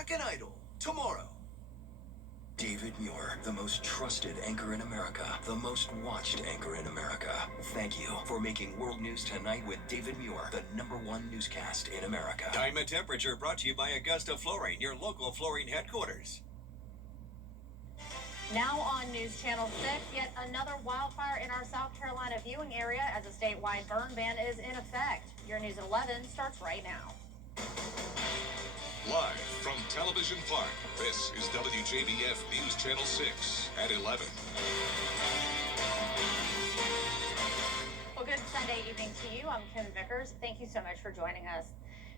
American Idol, tomorrow. David Muir, the most trusted anchor in America, the most watched anchor in America. Thank you for making World News Tonight with David Muir, the #1 newscast in America. Time and temperature brought to you by Augusta Flooring, your local flooring headquarters. Now on News Channel 6, yet another wildfire in our South Carolina viewing area as a statewide burn ban is in effect. Your News at 11 starts right now. Live from Television Park, this is WJBF News Channel 6 at 11. Well, good Sunday evening to you. I'm Kim Vickers. Thank you so much for joining us.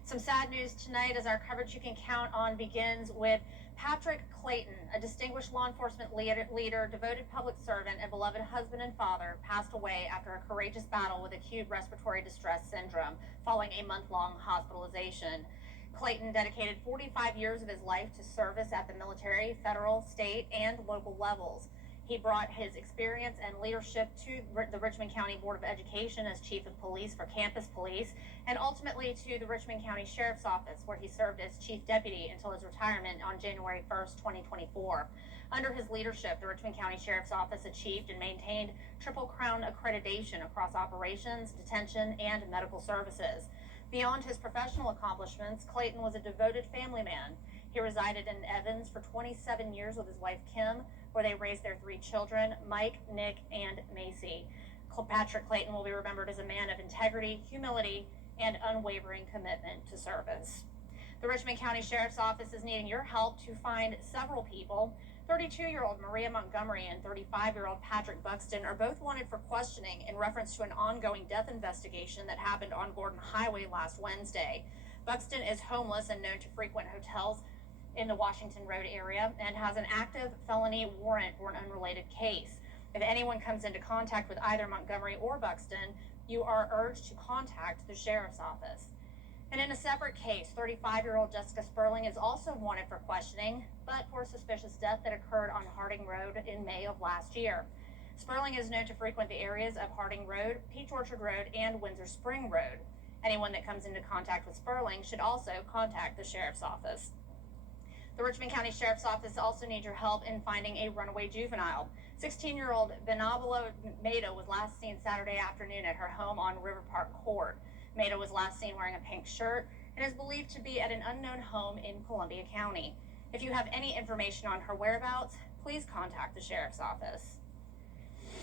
Some sad news tonight as our coverage you can count on begins with Patrick Clayton, a distinguished law enforcement leader, devoted public servant, and beloved husband and father, passed away after a courageous battle with acute respiratory distress syndrome following a month-long hospitalization. Clayton dedicated 45 years of his life to service at the military, federal, state, and local levels. He brought his experience and leadership to the Richmond County Board of Education as Chief of Police for Campus Police, and ultimately to the Richmond County Sheriff's Office, where he served as Chief Deputy until his retirement on January 1st, 2024. Under his leadership, the Richmond County Sheriff's Office achieved and maintained Triple Crown accreditation across operations, detention, and medical services. Beyond his professional accomplishments, Clayton was a devoted family man. He resided in Evans for 27 years with his wife, Kim, where they raised their 3 children, Mike, Nick, and Macy. Patrick Clayton will be remembered as a man of integrity, humility, and unwavering commitment to service. The Richmond County Sheriff's Office is needing your help to find several people. 32-year-old Maria Montgomery and 35-year-old Patrick Buxton are both wanted for questioning in reference to an ongoing death investigation that happened on Gordon Highway last Wednesday. Buxton is homeless and known to frequent hotels in the Washington Road area and has an active felony warrant for an unrelated case. If anyone comes into contact with either Montgomery or Buxton, you are urged to contact the Sheriff's Office. And in a separate case, 35-year-old Jessica Sperling is also wanted for questioning, but for a suspicious death that occurred on Harding Road in May of last year. Sperling is known to frequent the areas of Harding Road, Peach Orchard Road, and Windsor Spring Road. Anyone that comes into contact with Sperling should also contact the Sheriff's Office. The Richmond County Sheriff's Office also needs your help in finding a runaway juvenile. 16-year-old Benabalo Maida was last seen Saturday afternoon at her home on River Park Court. Maida was last seen wearing a pink shirt and is believed to be at an unknown home in Columbia County. If you have any information on her whereabouts, please contact the Sheriff's Office.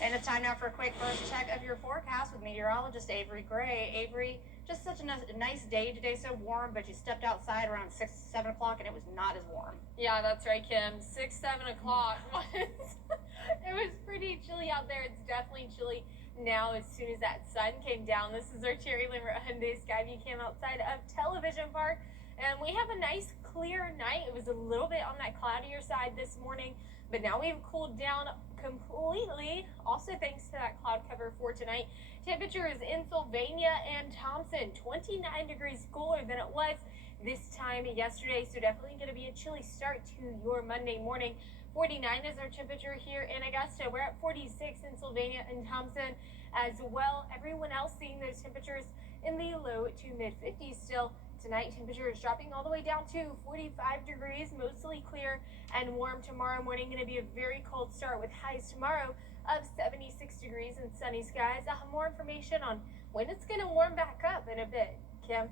And it's time now for a quick first check of your forecast with meteorologist Avery Gray. Avery, just such a nice day today, so warm, but you stepped outside around 6, 7 o'clock and it was not as warm. Yeah, that's right, Kim. 6, 7 o'clock it was pretty chilly out there. It's definitely chilly now as soon as that sun came down. This is our Cherry Limerick Hyundai Skyview cam outside of Television Park, and we have a nice clear night. It was a little bit on that cloudier side this morning, but now we've cooled down completely, also thanks to that cloud cover for tonight. Temperature is in Sylvania and Thompson, 29 degrees cooler than it was this time yesterday, so definitely going to be a chilly start to your Monday morning. 49 is our temperature here in Augusta. We're at 46 in Sylvania and Thompson as well. Everyone else seeing those temperatures in the low to mid 50s still. Tonight, temperature is dropping all the way down to 45 degrees, mostly clear and warm. Tomorrow morning, going to be a very cold start with highs tomorrow of 76 degrees and sunny skies. I'll have more information on when it's going to warm back up in a bit. Kim?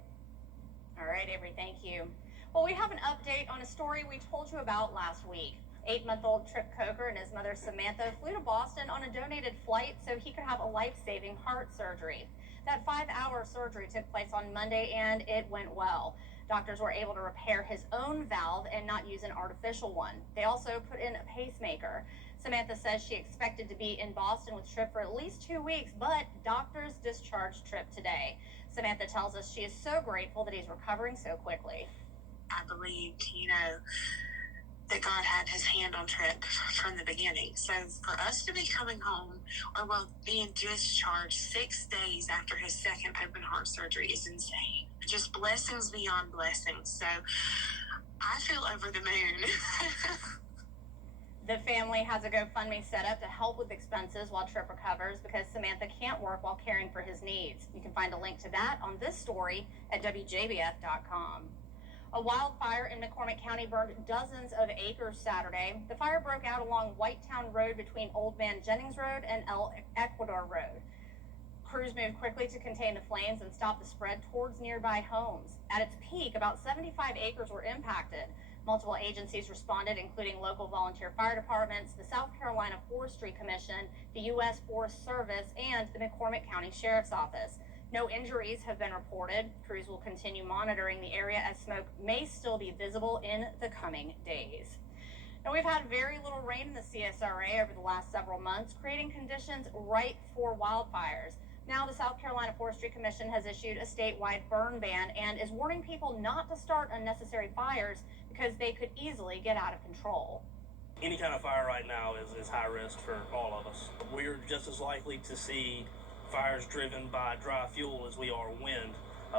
All right, Avery, thank you. Well, we have an update on a story we told you about last week. 8-month-old Trip Coker and his mother Samantha flew to Boston on a donated flight so he could have a life-saving heart surgery. That 5-hour surgery took place on Monday and it went well. Doctors were able to repair his own valve and not use an artificial one. They also put in a pacemaker. Samantha says she expected to be in Boston with Trip for at least 2 weeks, but doctors discharged Trip today. Samantha tells us she is so grateful that he's recovering so quickly. I believed, that God had his hand on Trip from the beginning. So for us to be coming home, or being discharged 6 days after his second open heart surgery is insane. Just blessings beyond blessings. So I feel over the moon. The family has a GoFundMe set up to help with expenses while Trip recovers because Samantha can't work while caring for his needs. You can find a link to that on this story at WJBF.com. A wildfire in McCormick County burned dozens of acres Saturday. The fire broke out along Whitetown Road between Old Man Jennings Road and El Ecuador Road. Crews moved quickly to contain the flames and stop the spread towards nearby homes. At its peak, about 75 acres were impacted. Multiple agencies responded, including local volunteer fire departments, the South Carolina Forestry Commission, the U.S. Forest Service, and the McCormick County Sheriff's Office. No injuries have been reported. Crews will continue monitoring the area as smoke may still be visible in the coming days. Now, we've had very little rain in the CSRA over the last several months, creating conditions ripe for wildfires. Now, the South Carolina Forestry Commission has issued a statewide burn ban and is warning people not to start unnecessary fires because they could easily get out of control. Any kind of fire right now is high risk for all of us. We're just as likely to see fires driven by dry fuel as we are wind.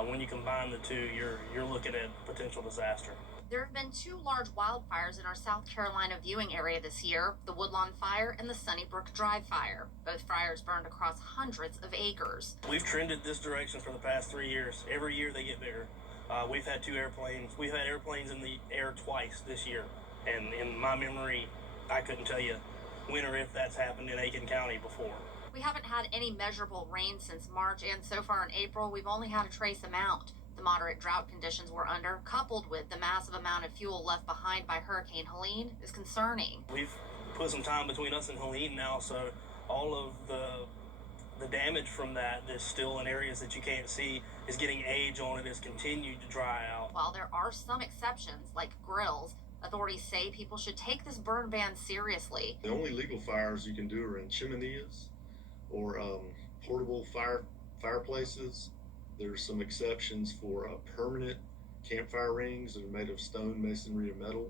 When you combine the two, you're looking at potential disaster. There have been two large wildfires in our South Carolina viewing area this year, the Woodlawn Fire and the Sunnybrook Drive Fire. Both fires burned across hundreds of acres. We've trended this direction for the past 3 years. Every year they get bigger. We've had We've had airplanes in the air twice this year. And in my memory, I couldn't tell you when or if that's happened in Aiken County before. We haven't had any measurable rain since March, and so far in April, we've only had a trace amount. The moderate drought conditions we're under, coupled with the massive amount of fuel left behind by Hurricane Helene, is concerning. We've put some time between us and Helene now, so all of the damage from that is still in areas that you can't see, is getting age on it, has continued to dry out. While there are some exceptions, like grills, authorities say people should take this burn ban seriously. The only legal fires you can do are in chimeneas or portable fireplaces. There's some exceptions for permanent campfire rings that are made of stone, masonry, or metal.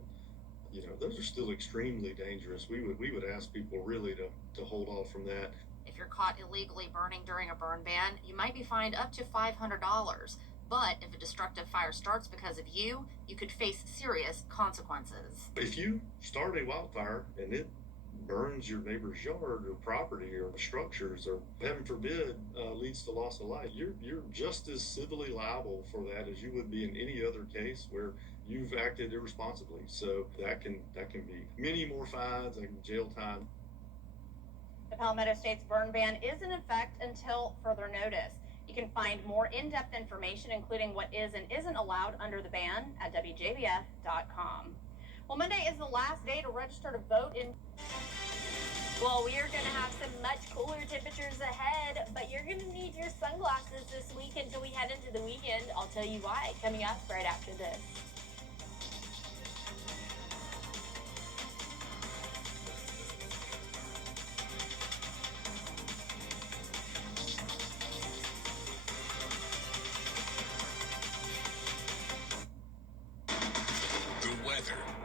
You know, those are still extremely dangerous. We would ask people really to hold off from that. If you're caught illegally burning during a burn ban, you might be fined up to $500. But if a destructive fire starts because of you, you could face serious consequences. If you start a wildfire and it burns your neighbor's yard or property or structures, or heaven forbid leads to loss of life, you're just as civilly liable for that as you would be in any other case where you've acted irresponsibly. So that can be many more fines and jail time. The Palmetto State's burn ban is in effect until further notice. You can find more in-depth information, including what is and isn't allowed under the ban, at WJBF.com. Well, Monday is the last day to register to vote in. Well, we are going to have some much cooler temperatures ahead, but you're going to need your sunglasses this week until we head into the weekend. I'll tell you why coming up right after this.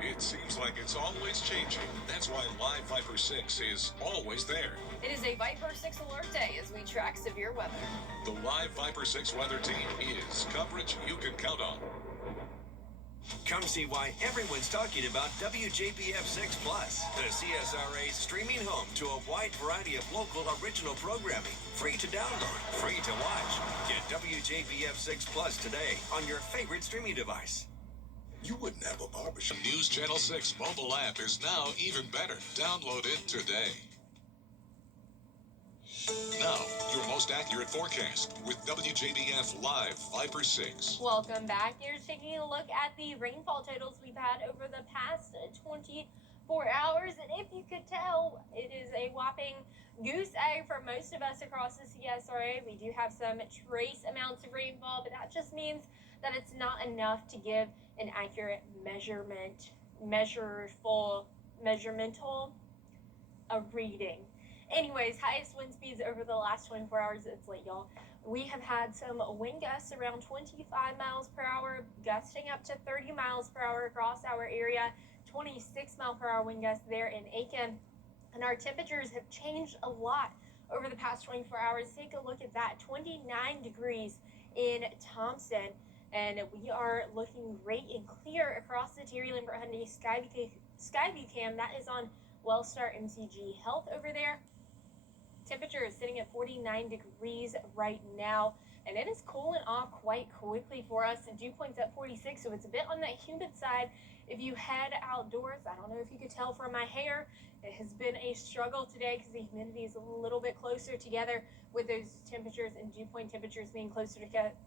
It seems like it's always changing. That's why Live Viper 6 is always there. It is a Viper 6 alert day as we track severe weather. The Live Viper 6 weather team is coverage you can count on. Come see why everyone's talking about WJBF 6 Plus, the CSRA's streaming home to a wide variety of local original programming. Free to download, free to watch. Get WJBF 6 Plus today on your favorite streaming device. You wouldn't have a barbershop. News Channel 6 mobile app is now even better. Download it today. Now, your most accurate forecast with WJBF Live Viper 6. Welcome back. You're taking a look at the rainfall totals we've had over the past 24 hours. And if you could tell, it is a whopping goose egg for most of us across the CSRA. We do have some trace amounts of rainfall, but that just means that it's not enough to give an accurate measuramental reading. Anyways, highest wind speeds over the last 24 hours. It's late, y'all. We have had some wind gusts around 25 miles per hour, gusting up to 30 miles per hour across our area, 26 mile per hour wind gusts there in Aiken. And our temperatures have changed a lot over the past 24 hours. Take a look at that, 29 degrees in Thompson. And we are looking great and clear across the Terry Lambert Hyundai Skyview cam. That is on Wellstar MCG Health over there. Temperature is sitting at 49 degrees right now. and it is cooling off quite quickly for us. And dew point's at 46, so it's a bit on the humid side. If you head outdoors, I don't know if you could tell from my hair, it has been a struggle today because the humidity is a little bit closer together with those temperatures and dew point temperatures being closer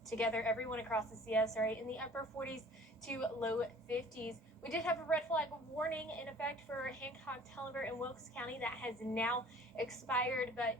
together. Everyone across the CSRA in the upper 40s to low 50s. We did have a red flag warning in effect for Hancock, Tulliver, and Wilkes County that has now expired, but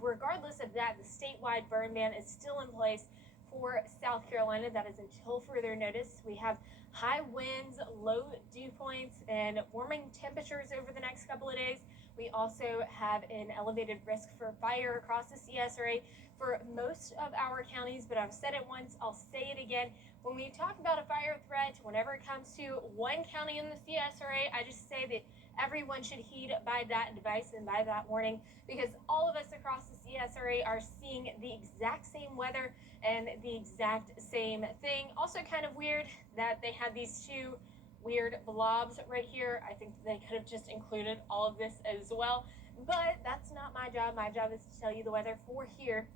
regardless of that, the statewide burn ban is still in place for South Carolina. That is until further notice. We have high winds, low dew points, and warming temperatures over the next couple of days. We also have an elevated risk for fire across the CSRA for most of our counties, but I've said it once, I'll say it again. When we talk about a fire threat, whenever it comes to one county in the CSRA, I just say that everyone should heed by that advice and by that warning, because all of us across the CSRA are seeing the exact same weather and the exact same thing. Also kind of weird that they had these two weird blobs right here. I think they could have just included all of this as well, but that's not my job. My job is to tell you the weather for here.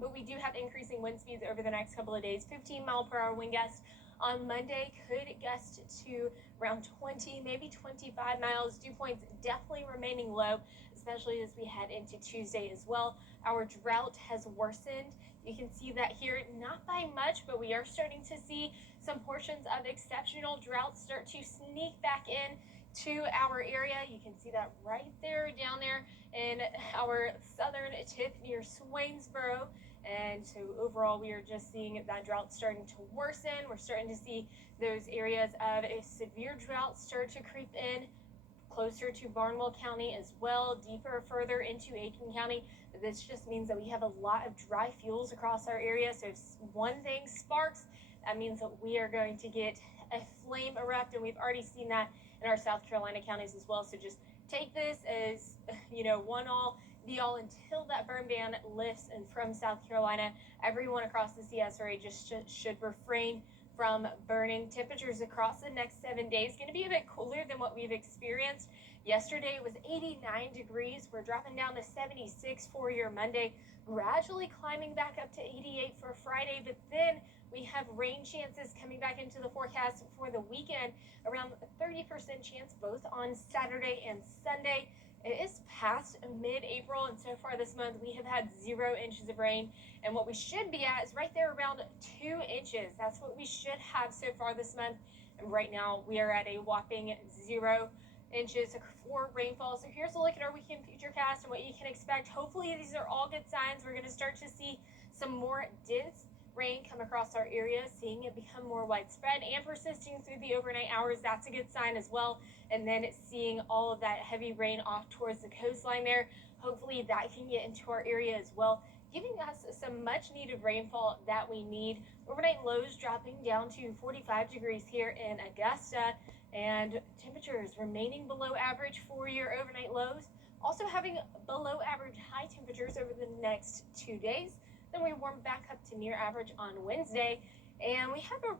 But we do have increasing wind speeds over the next couple of days. 15-mile-per-hour wind gusts on Monday could gust to around 20, maybe 25 miles. Dew points definitely remaining low, especially as we head into Tuesday as well. Our drought has worsened. You can see that here, not by much, but we are starting to see some portions of exceptional drought start to sneak back in to our area. You can see that right there down there in our southern tip near Swainsboro. And so overall, we are just seeing that drought starting to worsen. We're starting to see those areas of a severe drought start to creep in closer to Barnwell County as well, deeper further into Aiken County. This just means that we have a lot of dry fuels across our area. So if one thing sparks, that means that we are going to get a flame erupt, and we've already seen that in our South Carolina counties as well. So just take this as, one all be all until that burn ban lifts. And from South Carolina, everyone across the CSRA just should refrain from burning. Temperatures across the next 7 days going to be a bit cooler than what we've experienced. Yesterday it was 89 degrees. We're dropping down to 76 for your Monday, gradually climbing back up to 88 for Friday, but then we have rain chances coming back into the forecast for the weekend, around 30% chance both on Saturday and Sunday. It is past mid-April, and so far this month we have had 0 inches of rain, and what we should be at is right there around 2 inches. That's what we should have so far this month, and right now we are at a whopping 0 inches for rainfall. So here's a look at our weekend futurecast and what you can expect. Hopefully these are all good signs. We're going to start to see some more dense rain come across our area, seeing it become more widespread and persisting through the overnight hours. That's a good sign as well. And then seeing all of that heavy rain off towards the coastline there. Hopefully that can get into our area as well, giving us some much needed rainfall that we need. Overnight lows dropping down to 45 degrees here in Augusta, and temperatures remaining below average for your overnight lows. Also having below average high temperatures over the next 2 days. Then we warm back up to near average on Wednesday, and we have a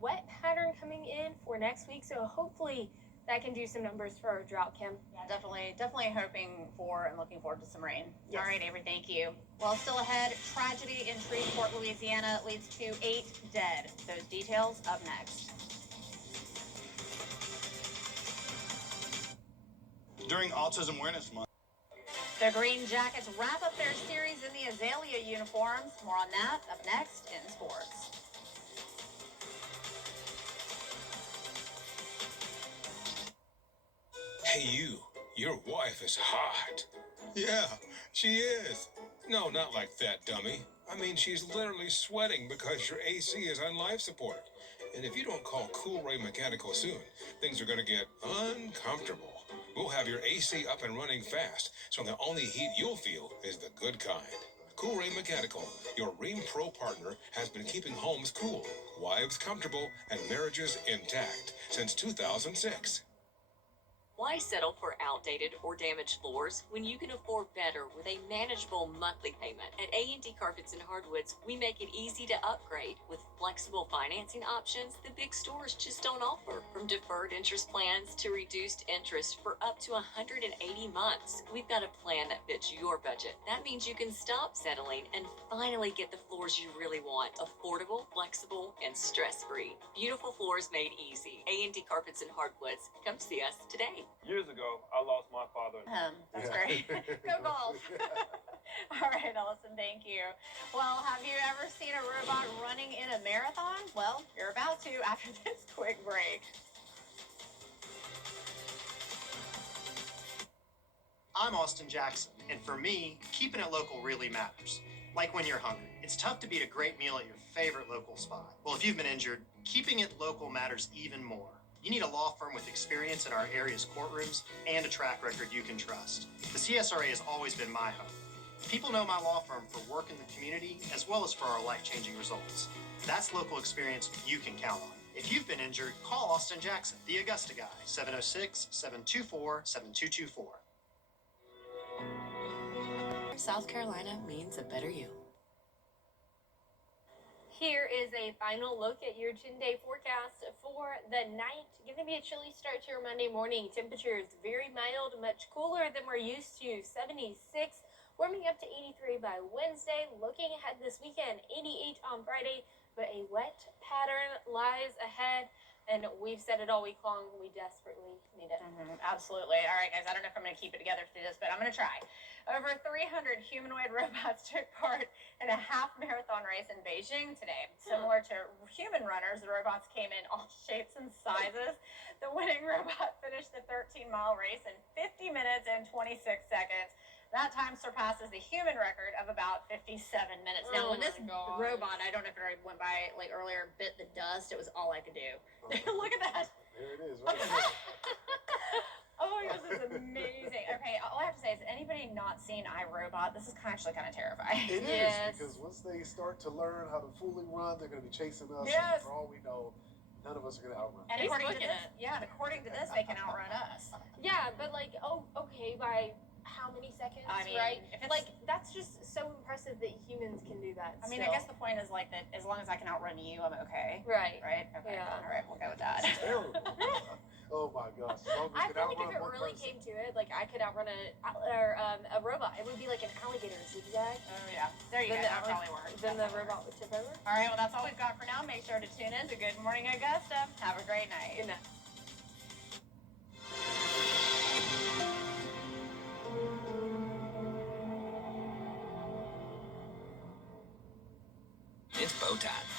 wet pattern coming in for next week, so hopefully that can do some numbers for our drought, Kim. Yeah, definitely hoping for and looking forward to some rain. Yes. All right, Avery, thank you. Well, still ahead, tragedy in Shreveport, Louisiana leads to 8 dead. Those details up next. During Autism Awareness Month, The Green Jackets wrap up their series in the Azalea uniforms. More on that up next in sports. Hey, you. Your wife is hot. Yeah, she is. No, not like that, dummy. I mean, she's literally sweating because your AC is on life support. And if you don't call Cool Ray Mechanical soon, things are going to get uncomfortable. We'll have your AC up and running fast, so the only heat you'll feel is the good kind. Cool Ray Mechanical, your Ream Pro partner, has been keeping homes cool, wives comfortable, and marriages intact since 2006. Why settle for outdated or damaged floors when you can afford better with a manageable monthly payment? At A&D Carpets and Hardwoods, we make it easy to upgrade with flexible financing options the big stores just don't offer. From deferred interest plans to reduced interest for up to 180 months, we've got a plan that fits your budget. That means you can stop settling and finally get the floors you really want. Affordable, flexible, and stress-free. Beautiful floors made easy. A&D Carpets and Hardwoods. Come see us today. Years ago, I lost my father. That's great. Go golf. All right, Ellison, thank you. Well, have you ever seen a robot running in a marathon? Well, you're about to after this quick break. I'm Austin Jackson, and for me, keeping it local really matters. Like when you're hungry. It's tough to beat a great meal at your favorite local spot. Well, if you've been injured, keeping it local matters even more. You need a law firm with experience in our area's courtrooms and a track record you can trust. The CSRA has always been my home. People know my law firm for work in the community as well as for our life-changing results. That's local experience you can count on. If you've been injured, call Austin Jackson, the Augusta guy, 706-724-7224. South Carolina means a better you. Here is a final look at your 10-day forecast for the night. Going to be a chilly start to your Monday morning. Temperatures very mild, much cooler than we're used to. 76, warming up to 83 by Wednesday. Looking ahead this weekend, 88 on Friday, but a wet pattern lies ahead. And we've said it all week long. We desperately need it. Absolutely. All right, guys, I don't know if I'm going to keep it together through this, but I'm going to try. Over 300 humanoid robots took part in a half marathon race in Beijing today. Similar to human runners, the robots came in all shapes and sizes. The winning robot finished the 13-mile race in 50 minutes and 26 seconds. That time surpasses the human record of about 57 minutes. Now, when this robot, I don't know if it went by like earlier, bit the dust, it was all I could do. Look at that. There it is, right there. Oh my gosh, this is amazing. Okay, all I have to say is, anybody not seen iRobot, this is actually kind of terrifying. It is, because once they start to learn how to fully run, they're going to be chasing us. Yes. And for all we know, none of us are going to outrun. And according to this, they can outrun us. Yeah, but like, okay, by how many seconds, I mean, right? if it's, Like, that's just so impressive that humans can do that. I mean, I guess the point is like that as long as I can outrun you, I'm okay. Right. Right? Okay. Yeah. All right, we'll go with that. It's terrible. Oh my gosh. As long as I you can feel like if outrun it one really person. came to it, like I could outrun a robot. It would be like an alligator zigzag. Oh yeah. There you go. That probably works. Then the robot would tip over. All right, well, that's all we've got for now. Make sure to tune in to Good Morning Augusta. Have a great night. Good night. It's bow time.